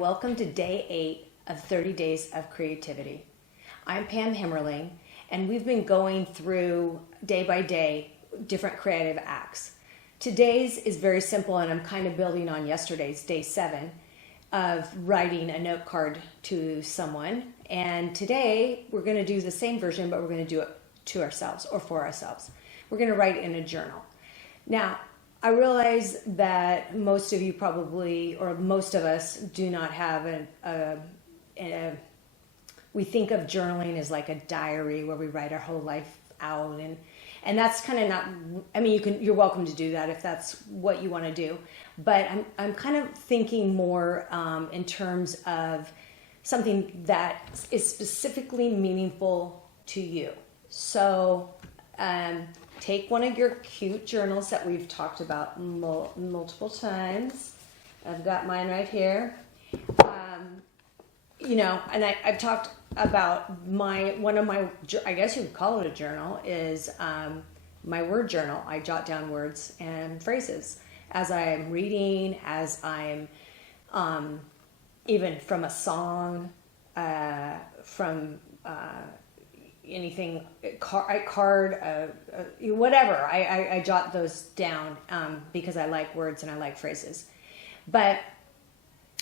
welcome to day 8 of 30 Days of Creativity. I'm Pam Himmerling, and we've been going through day by day different creative acts. Today's is very simple, and I'm kind of building on yesterday's, day 7, of writing a note card to someone. And today we're going to do the same version, but we're going to do it to ourselves or for ourselves. We're going to write in a journal. Now, I realize that most of you probably, or most of us, do not have we think of journaling as like a diary where we write our whole life out, and that's kind of not. I mean, you're welcome to do that if that's what you want to do, but I'm kind of thinking more in terms of something that is specifically meaningful to you. So. Take one of your cute journals that we've talked about multiple times. I've got mine right here. And I've talked about one of my, I guess you would call it a journal, is my word journal. I jot down words and phrases as I'm reading, as I'm even from a song, from anything, whatever. I jot those down because I like words and I like phrases. But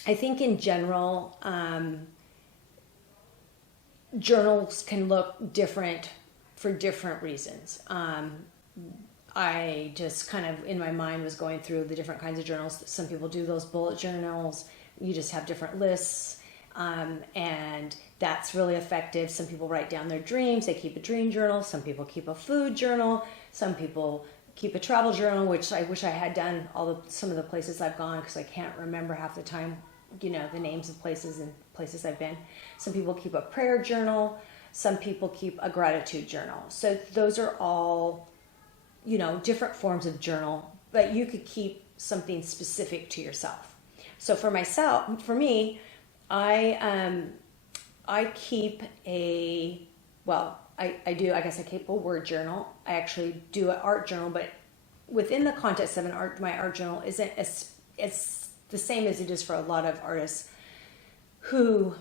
I think in general, journals can look different for different reasons. I just kind of, in my mind, was going through the different kinds of journals. Some people do those bullet journals. You just have different lists. And that's really effective. Some people write down their dreams. They keep a dream journal. Some people keep a food journal. Some people keep a travel journal, which I wish I had done some of the places I've gone, because I can't remember half the time, the names of places and places I've been. Some people keep a prayer journal. Some people keep a gratitude journal. So those are all, different forms of journal, but you could keep something specific to yourself. So for me, I keep I keep a word journal. I actually do an art journal, but within the context of my art journal isn't as the same as it is for a lot of artists who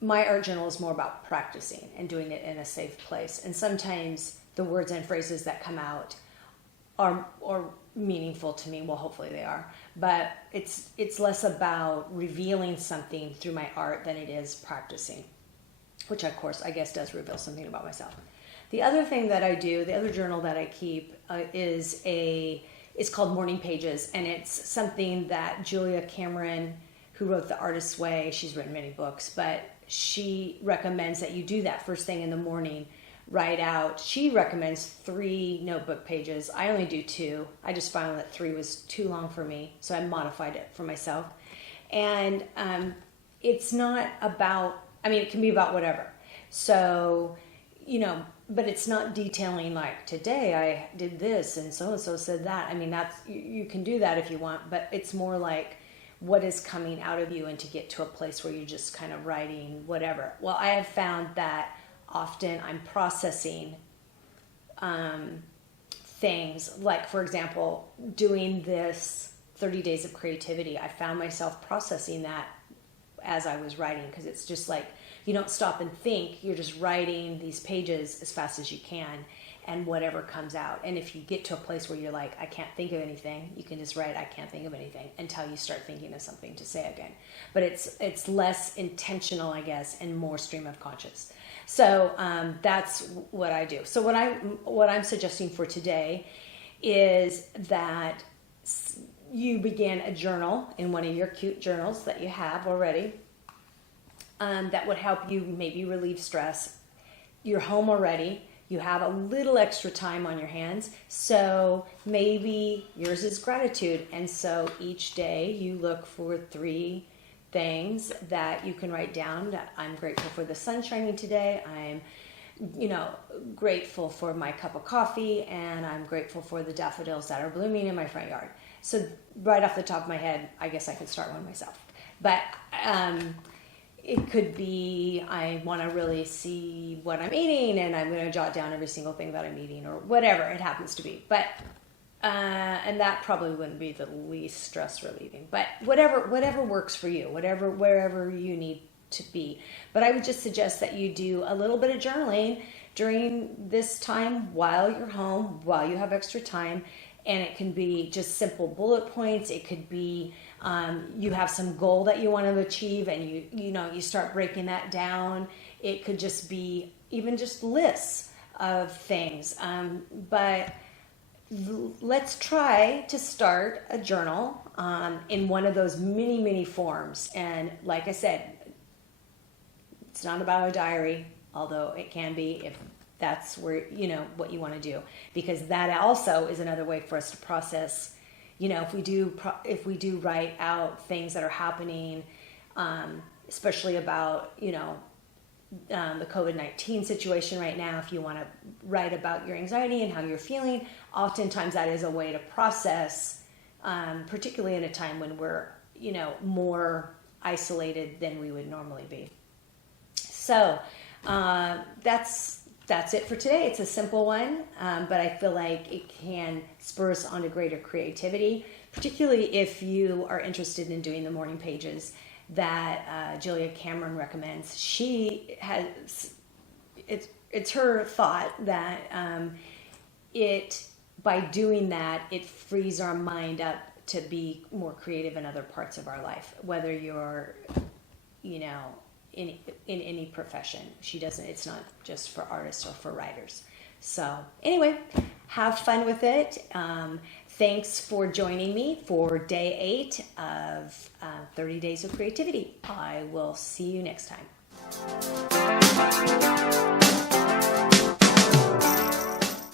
my art journal is more about practicing and doing it in a safe place. And sometimes the words and phrases that come out are meaningful to me. Well, hopefully they are, but it's less about revealing something through my art than it is practicing, which of course I guess does reveal something about myself. The other thing that I do, the other journal that I keep is called Morning Pages, and it's something that Julia Cameron, who wrote The Artist's Way, she's written many books, but she recommends that you do that first thing in the morning. Write out. She recommends 3 notebook pages. I only do 2. I just found that 3 was too long for me, so I modified it for myself. And it's not about, it can be about whatever. So, but it's not detailing like, today I did this and so said that. You can do that if you want, but it's more like what is coming out of you, and to get to a place where you're just kind of writing whatever. Well, I have found that often I'm processing things, like, for example, doing this 30 Days of Creativity. I found myself processing that as I was writing, because it's just like you don't stop and think. You're just writing these pages as fast as you can, and whatever comes out. And if you get to a place where you're like, I can't think of anything, you can just write, I can't think of anything, until you start thinking of something to say again. But it's less intentional, I guess, and more stream of conscious. So that's what I do. So what I'm suggesting for today is that you begin a journal in one of your cute journals that you have already, that would help you maybe relieve stress. You're home already. You have a little extra time on your hands. So maybe yours is gratitude. And so each day you look for 3 things that you can write down. That I'm grateful for the sun shining today. I'm, grateful for my cup of coffee, and I'm grateful for the daffodils that are blooming in my front yard. So right off the top of my head, I guess I could start one myself. But it could be, I want to really see what I'm eating, and I'm going to jot down every single thing that I'm eating, or whatever it happens to be. But And that probably wouldn't be the least stress relieving, but whatever works for you, wherever you need to be. But I would just suggest that you do a little bit of journaling during this time while you're home, while you have extra time. And it can be just simple bullet points. It could be you have some goal that you want to achieve, and you start breaking that down. It could just be even just lists of things. But let's try to start a journal in one of those many forms. And like I said, it's not about a diary, although it can be if that's where what you want to do, because that also is another way for us to process. If we do write out things that are happening, especially about the COVID-19 situation right now, if you want to write about your anxiety and how you're feeling, oftentimes that is a way to process, particularly in a time when we're more isolated than we would normally be. So that's it for today. It's a simple one, but I feel like it can spur us on to greater creativity, particularly if you are interested in doing the morning pages that Julia Cameron recommends. She has, it's her thought that by doing that, it frees our mind up to be more creative in other parts of our life, whether you're, in any profession. It's not just for artists or for writers. So anyway, have fun with it. Thanks for joining me for day 8 of 30 Days of Creativity. I will see you next time.